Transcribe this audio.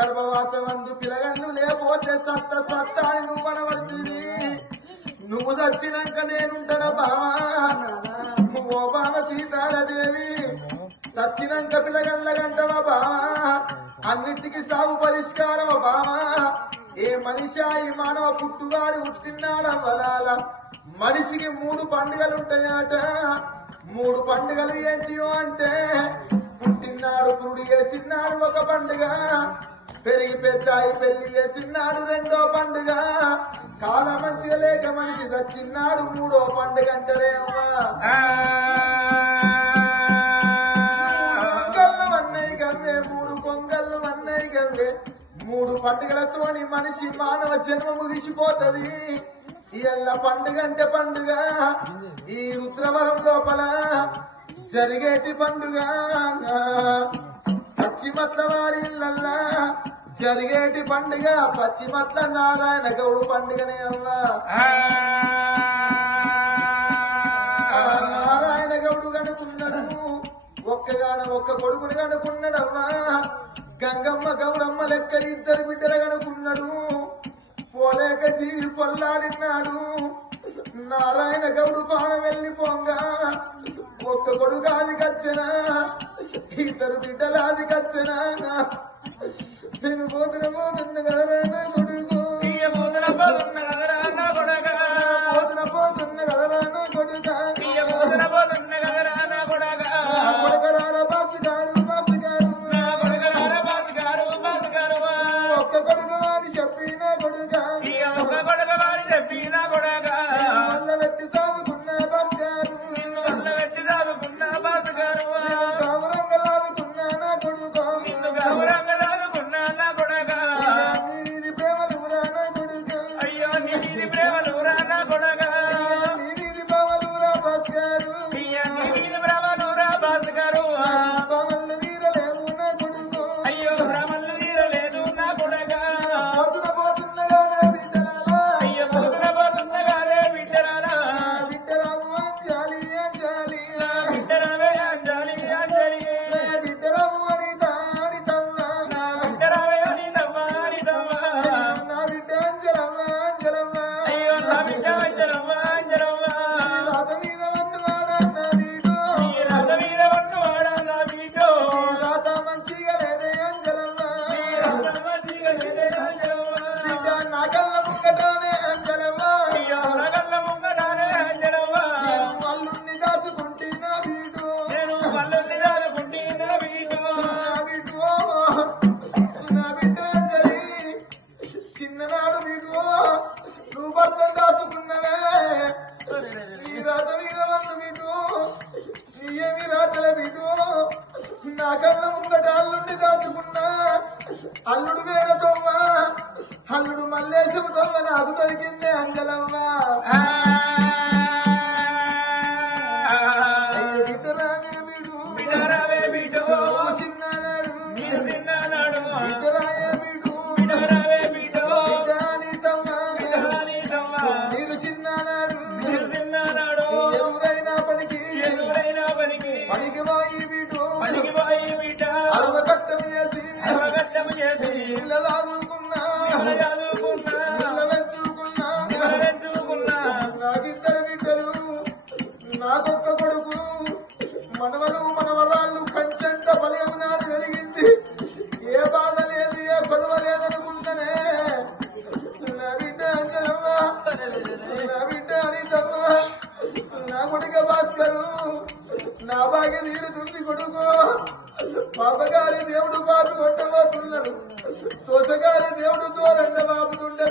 గర్భవాసమందు పిలగన్ను లేకపోతే సత్త సత్త అని నువ్వు అనబడుతుంది. నువ్వు దచ్చినాక నేనుంటా బావా ఓ సీతారదేవి. సచ్చినంక పిలగల్ల బావా? అన్నిటికీ సాగు పరిష్కారం బావా? ఏ మనిషి ఈ మానవ పుట్టుగాడు బలాల? మనిషికి మూడు పండుగలు ఉంటాయట మూడు పండుగలు ఏంటి అంటే పుట్టినాడు పురుడు వేసినాడు ఒక పండుగ. పెరిగి పెద్దాయి పెళ్ళి చేసినాడు రెండో పండుగ. కాల మంచిగా లేక మనిషి దచ్చిన్నాడు మూడో పండుగ అంటారేమ్మా కొంగళ్ళు అన్నయ్య గవ్వే మూడు కొంగళ్ళు అన్నయ్య గవ్వే. మూడు పండుగలతోని మనిషి మానవ జన్మ ముగిసిపోతది ఇయల్ల పండుగ అంటే పండుగ. ఈ రుద్రవరం లోపల జరిగేటి పండుగ. పశ్చిమట్ల వారి ఇళ్ళల్లా జరిగేటి పండుగ పశ్చిమట్ల నారాయణ గౌడు పండుగనే అవ్వా నారాయణ గౌడు కనుకున్నాడు ఒక్కగాన ఒక్క కొడుకుని కనుకున్నాడమ్మా గంగమ్మ గౌరమ్మ లెక్క ఇద్దరు బిడ్డలు కనుకున్నాడు పోలేక జీవి పొల్లాడినాడు. నారాయణ గౌడు పాన వెళ్ళిపోంగా ఒక్క కొడుకు అది కచ్చనా ఇద్దరు బిడ్డలు అది కచ్చనా. నా కళ్ళ ముంగట అల్లుండి దాచుకున్నా. అల్లుడు వేరే తొమ్మ అల్లుడు మల్లేశం తొమ్మ నాకు దొరికిందే ఎవరైనా పనికి. పనికి. పనికి పోయి బిడ్డ అరవకట్టం చేసి అరగట్టం చేసి పిల్ల దాదుకున్నా ఎవరు చదువుకున్నా పిల్ల వెతుకున్నా ఎవరు వెతుకున్నా నాకిద్దరు బిడ్డలు నాకొక్క కొడుకు. మనవలు మనవరాళ్ళు కంచెంట బలయం నాడు వెలిగింది ఏ బాధ లేదు ఏ గొడవ లేదనుకుంటనే. నా బిడ్డ అంజనమ్మ. నా బిడ్డ అనితమ్మ. నా కొడుక భాస్కరు. నా భాగ్య తీరుతుంది కొడుకు. పాపగారి దేవుడు బాబు కొట్టబోతున్నాడు తోసగాలి దేవుడు తోరండ బాబుతుండే